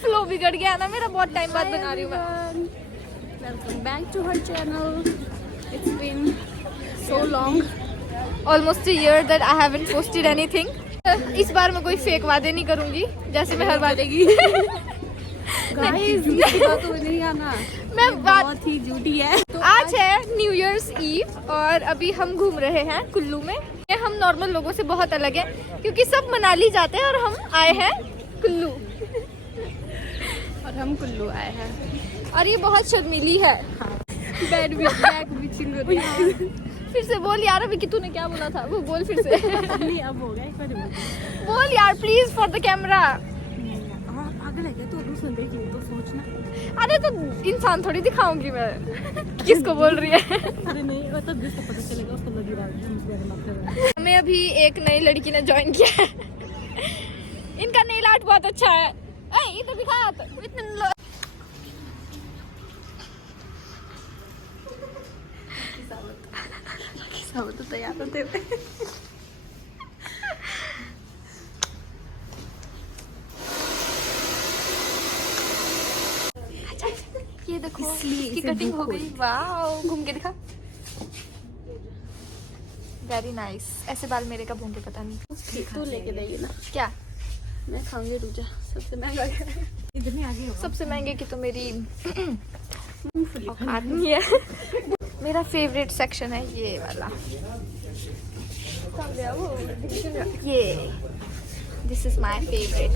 Flow बिगड़ गया ना मेरा, बहुत टाइम बाद बना रही हूँ मैं। Welcome back to her channel. It's been so long, almost a year that I haven't posted anything. इस बार मैं कोई फेक वादे नहीं करूंगी जैसे मैं हर बार करेगी। गाइस इसकी बात तो नहीं आना, मैं बात बहुत ही झूठी है। तो आज है न्यू ईयर्स ईव और अभी हम घूम रहे हैं कुल्लू में। ये हम नॉर्मल लोगों से बहुत अलग है क्योंकि सब मनाली जाते हैं और हम आए हैं कुल्लू। और हम कुल्लू आए हैं और ये बहुत शर्मीली है। बैड बैक बिचिंग हो रही है। फिर से बोल यार, अभी कि तूने क्या बोला था वो बोल फिर से। नहीं अब हो गया, एक बार बोल यार प्लीज फॉर द कैमरा। पागल है क्या तू? अगर सुन रही है तो सोचना। अरे तो इंसान थोड़ी दिखाऊंगी मैं किसको बोल रही है। अरे नहीं वो तो जिसको पता चलेगा उसको लगी रहा है। हमें अभी एक नई लड़की ने ज्वाइन किया है। इनका नेल आर्ट बहुत अच्छा है। ये तो दिखा तो इतने सब तो तैयार होते हुए। ये देखो इसलिए इसकी इसे कटिंग बुक हो गई। वाओ, घूम के दिखा। Very nice. ऐसे बाल मेरे कब होंगे पता नहीं। तू लेके देगी ना? क्या मैं खाऊंगी रुजा, सबसे महंगा है। इधर में आगे होगा। सबसे महंगे की तो मेरी मूंगफली औकात नहीं है। मेरा फेवरेट सेक्शन है ये वाला। ये दिस इज माय फेवरेट।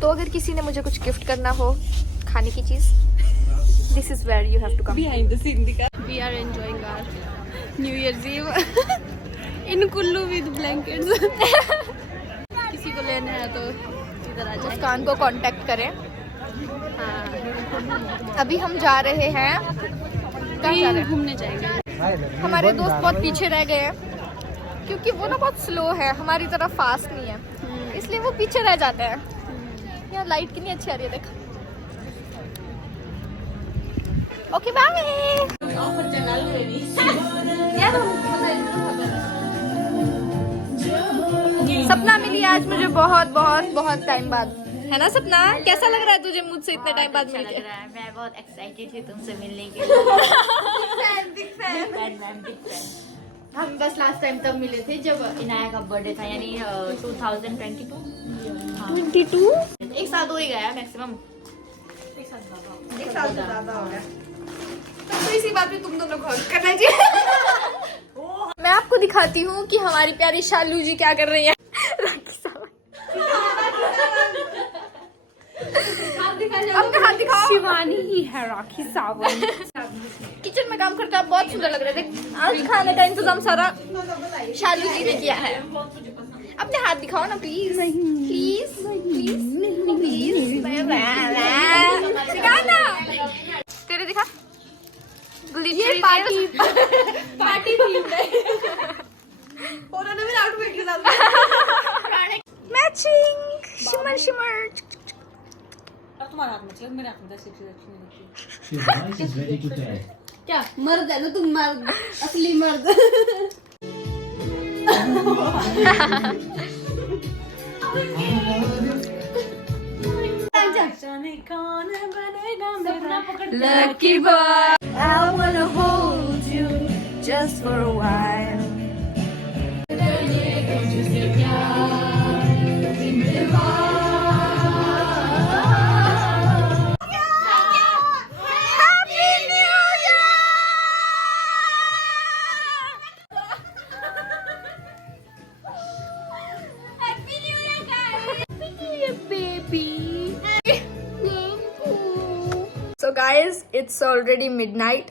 तो अगर किसी ने मुझे कुछ गिफ्ट करना हो खाने की चीज, this is where you have to come. Behind the scene दिखा। We are enjoying our new year's eve in Kullu with blankets. किसी को लेना है तो इधर आ जाए। मुस्कान को कांटेक्ट करें। हाँ अभी हम जा रहे हैं, कहाँ जा रहे हैं? घूमने जाएंगे। हमारे दोस्त बहुत पीछे रह गए हैं क्योंकि वो ना बहुत स्लो है, हमारी तरह फास्ट नहीं है, इसलिए वो पीछे रह जाते हैं। यार लाइट कितनी अच्छी आ रही है देख। Okay bye. सपना मिली आज मुझे बहुत बहुत बहुत टाइम बाद, है ना सपना? कैसा लग रहा है तुझे मुझसे इतने टाइम बाद मिल के? मैं बहुत एक्साइटेड थी तुमसे मिलने के लिए। Big fan. हम बस लास्ट टाइम तब मिले थे जब इनाया का बर्थडे था, यानी 2022। 22 एक साल हो ही गया मैक्सिमम। एक साल से ज्यादा हो गया। तो इसी बात पे तुम दोनों को करना चाहिए। मैं आपको दिखाती हूँ कि हमारी प्यारी शालू जी क्या कर रही है। राखी सावंत। अपना हाथ दिखाओ। शिवानी ही है राखी सावंत। किचन में काम करते आप बहुत सुंदर लग रहे थे। आज खाने का इंतजाम सारा शालू जी ने किया है। अपने हाथ दिखाओ ना प्लीज। प्लीज प्लीज प्लीज दिखा ना। तेरे दिखा। ये पार्टी पार्टी थीम है। उन्होंने मेरा आउटफिट के साथ मैचिंग शिमर शिमर। तुम्हारा हाथ में चल, मेरे हाथ में अच्छी नहीं लगती। Your device is ready to pair. क्या मर्द है ना तुम? मर्द, असली मर्द। Lucky boy, I wanna hold you just for a while. Happy New Year! Happy New Year, guys! Happy New Year, baby! So guys, it's already midnight.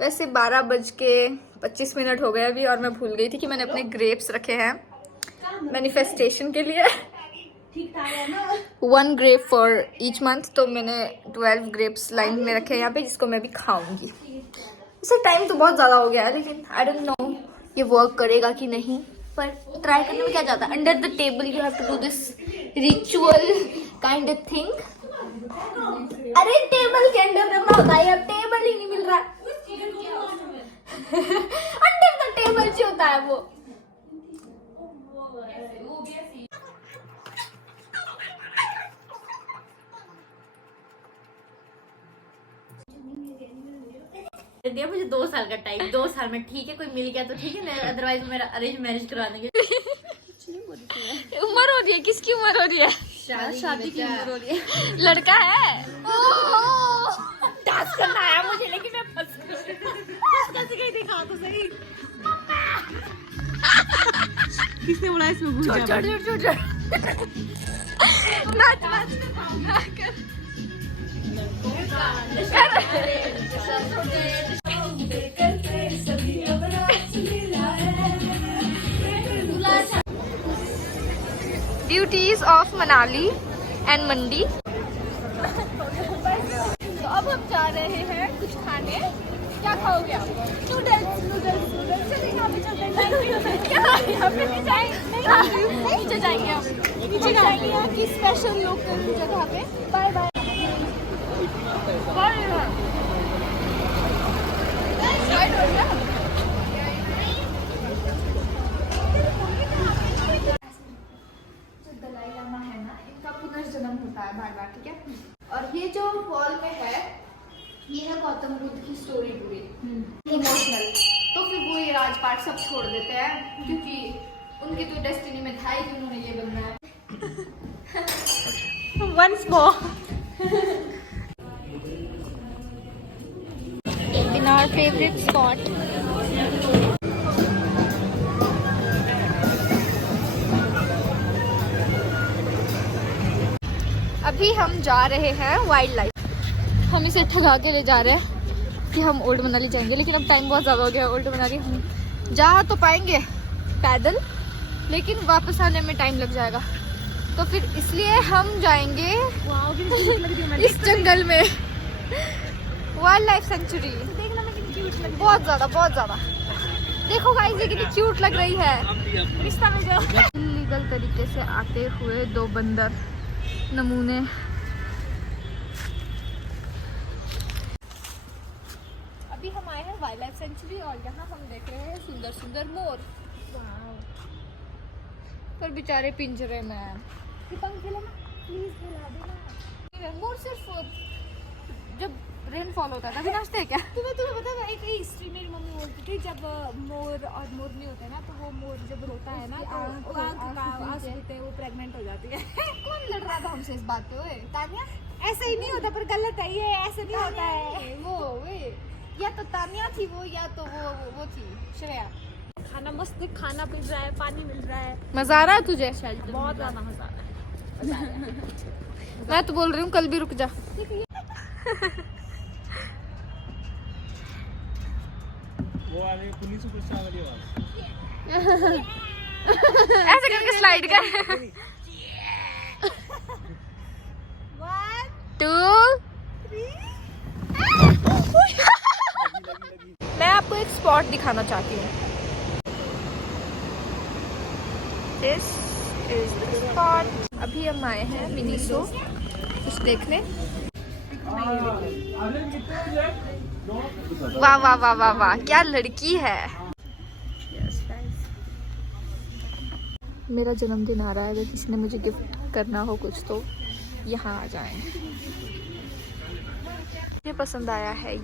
वैसे 12:25 हो गए अभी और मैं भूल गई थी कि मैंने अपने ग्रेप्स रखे हैं मैनिफेस्टेशन के लिए। 1 ग्रेप फॉर ईच मंथ, तो मैंने 12 ग्रेप्स लाइन में रखे हैं यहाँ पे, जिसको मैं भी खाऊंगी। वैसे टाइम तो बहुत ज़्यादा हो गया है, लेकिन आई डोंट नो ये वर्क करेगा कि नहीं, पर ट्राई करने में क्या जाता है। Under the table you have to do this ritual kind of thing. अरे टेबल के अंडर रखना होता है, अब टेबल ही नहीं मिल रहा। अंडर द टेबल जो होता है वो। दिया मुझे 2 साल का टाइम, 2 साल में ठीक है, कोई मिल गया तो ठीक है, नहीं अदरवाइज मेरा अरेंज मैरिज करा देंगे। उम्र हो रही है, किसकी उम्र हो रही है? शादी की उम्र हो रही है। लड़का है। डांस करना आया मुझे, लेकिन मैं फंस गई। दिखा तो सही। किसने बोला इसमें घुस जा? नाच नाच ब्यूटीज ऑफ मनाली एंड मंडी। तो अब हम जा रहे हैं कुछ खाने। क्या खाओगे आप? Noodles noodles noodles. चलिए यहाँ पे चलते हैं। यहाँ पे नहीं जाएंगे, नीचे जाएंगे हम। नीचे जाएंगे यहाँ की स्पेशल लोकल जगह पे। Bye bye. दलाई लामा है ना, इनका पुनर्जन्म होता है बार बार, ठीक है। और ये जो वॉल में है, ये है गौतम बुद्ध की स्टोरी पूरी इमोशनल। तो फिर वो ये राजपाट सब छोड़ देते हैं, क्योंकि उनकी तो डेस्टिनी में था ही कि उन्होंने ये बनना है। Once more. In our favorite spot. अभी हम जा रहे हैं वाइल्ड लाइफ। हम इसे ठगा के ले जा रहे हैं कि हम ओल्ड मनाली जाएंगे, लेकिन अब टाइम बहुत ज़्यादा हो गया। ओल्ड मनाली हम जा तो पाएंगे पैदल, लेकिन वापस आने में टाइम लग जाएगा। तो फिर इसलिए हम जाएंगे इस जंगल में, वाइल्ड लाइफ सेंचुरी। बहुत ज़्यादा देखो गाइस, ये कितनी क्यूट लग रही है। इलीगल तरीके से आते हुए 2 बंदर नमूने। अभी हम आए हैं वाइल्ड लाइफ सेंचुरी और यहाँ हम देख रहे हैं सुंदर सुंदर मोर। पर बेचारे पिंजरे में हैं। पंख हिला ना, प्लीज हिला देना। मोर सिर्फ जब रेनफॉल होता है तभी नाचते हैं क्या? तुम्हें पता है, एक हिस्ट्री मेरी मम्मी बोलती थी, जब मोर और मोरनी होते हैं ना, तो वो मोर जब रोता है ना, तो आँख से वो प्रेग्नेंट हो जाती है। कौन लड़ रहा था हमसे इस बात पे? ओए तानिया, ऐसा ही नहीं होता, पर गलत है ये, ऐसे नहीं होता है। वो वे या तो तानिया थी वो, या तो वो थी श्रेया। खाना मस्त, खाना मिल रहा है, पानी मिल रहा है, मजा आ रहा है तुझे? बहुत ज्यादा मजा आ रहा है। मैं तो बोल रही हूँ कल भी रुक जा। वो वाले पुलिस सुपरस्टार वाली आवाज। ऐसे करके स्लाइड कर। 1 2 मैं आपको एक स्पॉट दिखाना चाहती हूँ। This is the spot. अभी हम आए हैं मिनीसो कुछ देखने। वाह वाह वाह वाह वाह, क्या लड़की है। मेरा जन्मदिन आ रहा है, अगर किसी ने मुझे गिफ्ट करना हो कुछ तो यहाँ आ जाएं। मुझे पसंद आया है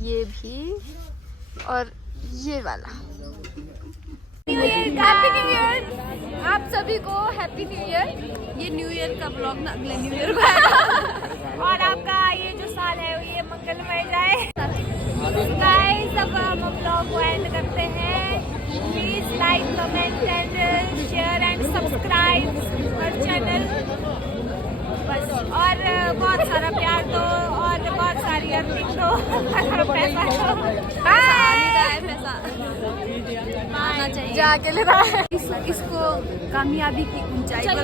ये भी, और ये वाला। हैप्पी न्यू ईयर आप सभी को, हैप्पी न्यू ईयर। ये न्यू ईयर का ब्लॉग ना अगले न्यू ईयर को आएगा। और आपका ये जो साल है ये मंगलमय जाए। गाइस, अब हम ब्लॉग को एंड करते हैं। Please like, comment and share and subscribe our channel. बस, और बहुत सारा प्यार दो और बहुत सारी अर्निंग दो, अगर पैसा दो। बाय। चाहिए जाके ले रहा है। इसको कामयाबी की ऊंचाई पर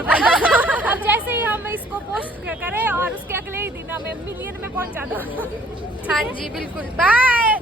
अब जैसे ही हम इसको पोस्ट करें और उसके अगले ही दिन हमें मिलियन में पहुंचा दो। हाँ जी बिल्कुल, बाय।